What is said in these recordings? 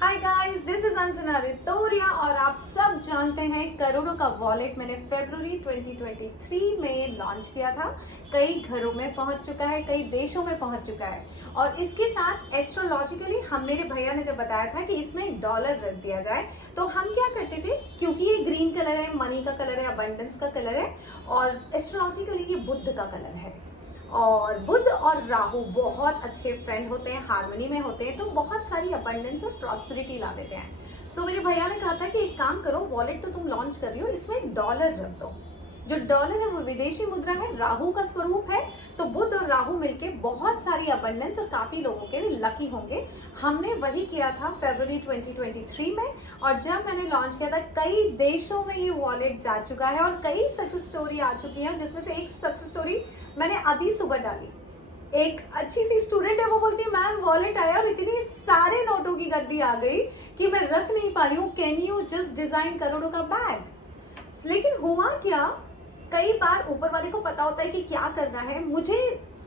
Hi guys, this is Anjana Ritoria और आप सब जानते हैं करोड़ों का वॉलेट मैंने फरवरी 2023 में लॉन्च किया था। कई घरों में पहुंच चुका है, कई देशों में पहुंच चुका है और इसके साथ एस्ट्रोलॉजिकली हम मेरे भैया ने जब बताया था कि इसमें डॉलर रख दिया जाए तो हम क्या करते थे, क्योंकि ये ग्रीन कलर है, मनी का कलर है, अबंडेंस का कलर है और एस्ट्रोलॉजिकली ये बुध का कलर है और बुध और राहु बहुत अच्छे फ्रेंड होते हैं, हार्मनी में होते हैं, तो बहुत सारी अबंडेंस और प्रॉस्पेरिटी ला देते हैं। सो मेरे भैया ने कहा था कि एक काम करो, वॉलेट तो तुम लॉन्च कर रही हो, इसमें डॉलर रख दो। जो डॉलर है वो विदेशी मुद्रा है, राहु का स्वरूप है, तो बुध और राहु मिलके बहुत सारी अबंडेंस और काफी लोगों के लिए लकी होंगे। हमने वही किया था फरवरी 2023 में और जब मैंने लॉन्च किया था कई देशों में ये वॉलेट जा चुका है और कई सक्सेस स्टोरी आ चुकी है, जिसमें से एक सक्सेस स्टोरी मैंने अभी सुबह डाली। एक अच्छी सी स्टूडेंट है, वो बोलती है मैम वॉलेट आया और इतनी सारे नोटों की गड्डी आ गई कि मैं रख नहीं पा रही हूँ, कैन यू जस्ट डिजाइन करोड़ों का बैग। लेकिन हुआ क्या, कई बार ऊपर वाले को पता होता है कि क्या करना है, मुझे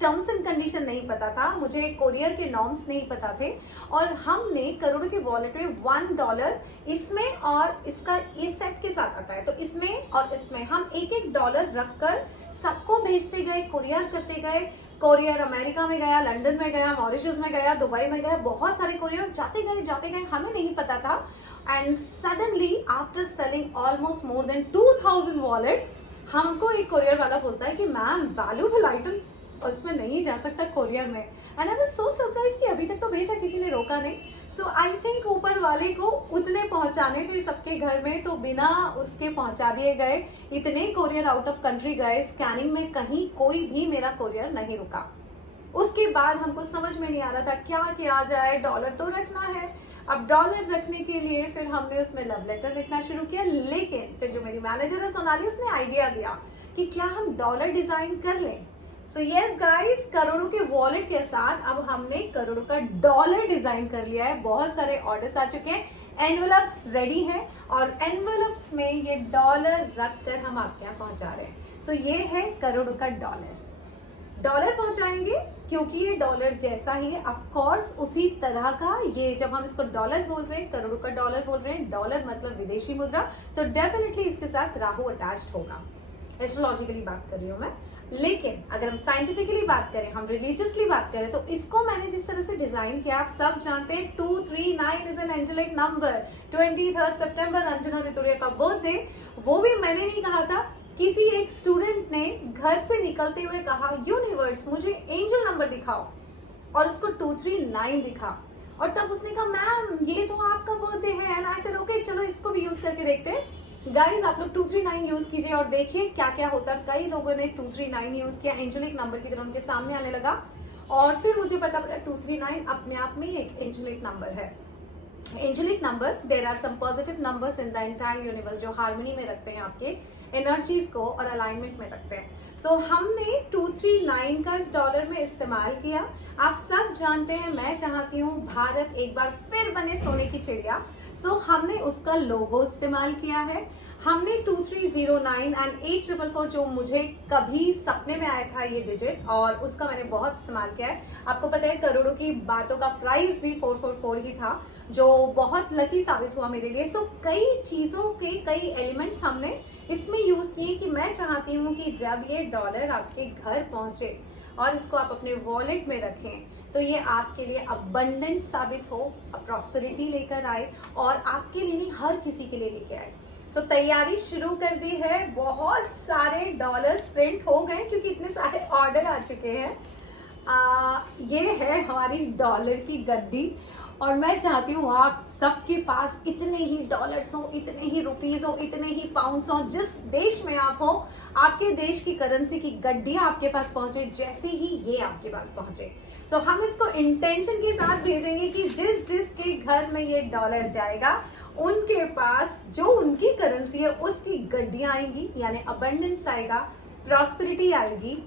टर्म्स एंड कंडीशन नहीं पता था, मुझे कोरियर के नॉर्म्स नहीं पता थे और हमने करोड़ों के वॉलेट में $1 इसमें और इसका ये सेट के साथ आता है, तो इसमें और इसमें हम $1 रखकर सबको भेजते गए, कुरियर करते गए। कोरियर अमेरिका में गया, लंदन में गया, मॉरिशस में गया, दुबई में गया, बहुत सारे कोरियर जाते गए, हमें नहीं पता था। And suddenly after selling almost more than 2000 wallet, हमको एक कोरियर वाला बोलता है कि मैम वैल्यूएबल आइटम्स उसमें नहीं जा सकता कोरियर में। And I was so surprise कि अभी तक तो भेजा, किसी ने रोका नहीं। सो आई थिंक ऊपर वाले को उतने पहुंचाने थे सबके घर में, तो बिना उसके पहुंचा दिए गए। इतने कोरियर आउट ऑफ कंट्री गए, स्कैनिंग में कहीं कोई भी मेरा कोरियर नहीं रुका। उसके बाद हमको समझ में नहीं आ रहा था क्या किया जाए, डॉलर तो रखना है। अब डॉलर रखने के लिए फिर हमने उसमें लव लेटर लिखना शुरू किया, लेकिन फिर जो मेरी मैनेजर है सोनाली, उसने आइडिया दिया कि क्या हम डॉलर डिजाइन कर लें। सो यस गाइस, करोड़ों के वॉलेट के साथ अब हमने करोड़ों का डॉलर डिजाइन कर लिया है। बहुत सारे ऑर्डर्स आ चुके हैं, एनवेलप्स रेडी हैं और एनवेलप्स में ये डॉलर रखकर हम आपके यहाँ पहुंचा रहे हैं। सो ये है करोड़ों का डॉलर पहुंचाएंगे, क्योंकि ये डॉलर जैसा ही है, ऑफ कोर्स उसी तरह का। ये जब हम इसको डॉलर बोल रहे हैं, करोड़ों का डॉलर बोल रहे हैं, डॉलर मतलब विदेशी मुद्रा, तो डेफिनेटली इसके साथ राहु अटैच्ड होगा। एस्ट्रोलॉजिकली बात कर रही हूँ मैं, लेकिन अगर हम साइंटिफिकली बात करें, हम रिलीजियसली बात करें, तो इसको मैंने जिस तरह से डिजाइन किया, आप सब जानते हैं 239 इज एन एंजेलिक नंबर। 23 सितंबर अंजना रितोरिया का बर्थडे, वो भी मैंने नहीं कहा था, किसी एक स्टूडेंट ने घर से निकलते हुए कहा यूनिवर्स मुझे एंजल नंबर दिखाओ, और उसको 239 दिखा और तब उसने कहा मैम ये तो आपका बर्थडे है। एंड आई सेड ओके, चलो इसको भी यूज करके देखते हैं। गाइज आप लोग 239 यूज कीजिए और देखिए क्या क्या होता है। कई लोगों ने 239 यूज किया, एंजेलिक नंबर की तरह उनके सामने आने लगा और फिर मुझे पता पड़ा 239 अपने आप में एक एंजेलिक नंबर है। Angelic number, there are some positive numbers in the entire universe जो हार्मनी में रखते हैं, आपके एनर्जीज को और अलाइनमेंट में रखते हैं। सो हमने 239 का इस डॉलर में इस्तेमाल किया। आप सब जानते हैं मैं चाहती हूँ भारत एक बार फिर बने सोने की चिड़िया। सो हमने उसका लोगो इस्तेमाल किया है। हमने 2309 एंड 8444 जो मुझे कभी सपने में आया था ये डिजिट, और उसका मैंने बहुत इस्तेमाल किया है। आपको पता है करोड़ों की बातों का प्राइस भी 444 ही था, जो बहुत लकी साबित हुआ मेरे लिए। सो कई चीज़ों के कई एलिमेंट्स हमने इसमें यूज़ किए कि मैं चाहती हूँ कि जब ये डॉलर आपके घर पहुँचे और इसको आप अपने वॉलेट में रखें, तो ये आपके लिए अबंडेंट साबित हो, प्रॉस्पेरिटी लेकर आए और आपके लिए नहीं, हर किसी के लिए लेके आए। सो तैयारी शुरू कर दी है, बहुत सारे डॉलर्स प्रिंट हो गए क्योंकि इतने सारे ऑर्डर आ चुके हैं। ये है हमारी डॉलर की गड्डी और मैं चाहती हूँ आप सबके पास इतने ही डॉलर्स हो, इतने ही रुपीस हो, इतने ही पाउंड्स हो, जिस देश में आप हो, आपके देश की करेंसी की गड्डी आपके पास पहुंचे जैसे ही ये आपके पास पहुंचे। सो हम इसको इंटेंशन के साथ भेजेंगे कि जिस जिसके घर में ये डॉलर जाएगा उनके पास जो उनकी करेंसी है उसकी गड्डियां आएंगी, यानी अबंडेंस आएगा, प्रॉस्पेरिटी आएगी,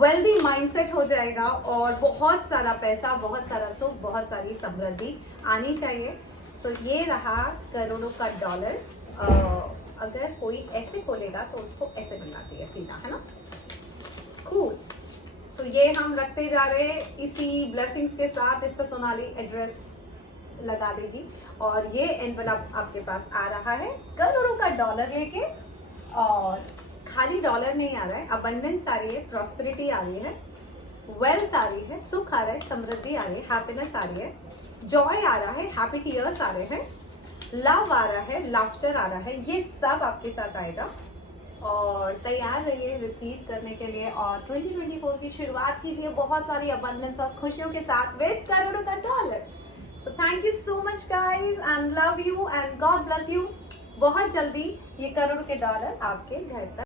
वेल्दी माइंडसेट हो जाएगा और बहुत सारा पैसा, बहुत सारा सुख, बहुत सारी समृद्धि आनी चाहिए। सो ये रहा करोड़ों का डॉलर। अगर कोई ऐसे खोलेगा तो उसको ऐसे बनना चाहिए सीधा, है ना, कूल। सो ये हम रखते जा रहे हैं इसी ब्लेसिंग्स के साथ। इस पर सोनाली एड्रेस लगा देगी। और ये एनवलप आपके पास आ रहा है करोड़ों का डॉलर लेके, और खाली डॉलर नहीं आ रहा है, अबंडेंस आ रही है, प्रॉस्पेरिटी आ रही है, वेल्थ आ रही है, सुख आ रहा है, समृद्धि आ रही है, हैप्पीनेस आ रही है, जॉय आ रहा है, हैप्पी टीयर्स आ रहे हैं, लव आ रहा है, लाफ्टर आ रहा है, ये सब आपके साथ आएगा। और तैयार रहिए रिसीव करने के लिए, और 2024 की शुरुआत कीजिए बहुत सारी अबंडेंस और खुशियों के साथ विद करोड़ों का dollar. So thank you so much guys and love you and God bless you. बहुत जल्दी ये करोड़ों के डॉलर आपके घर तक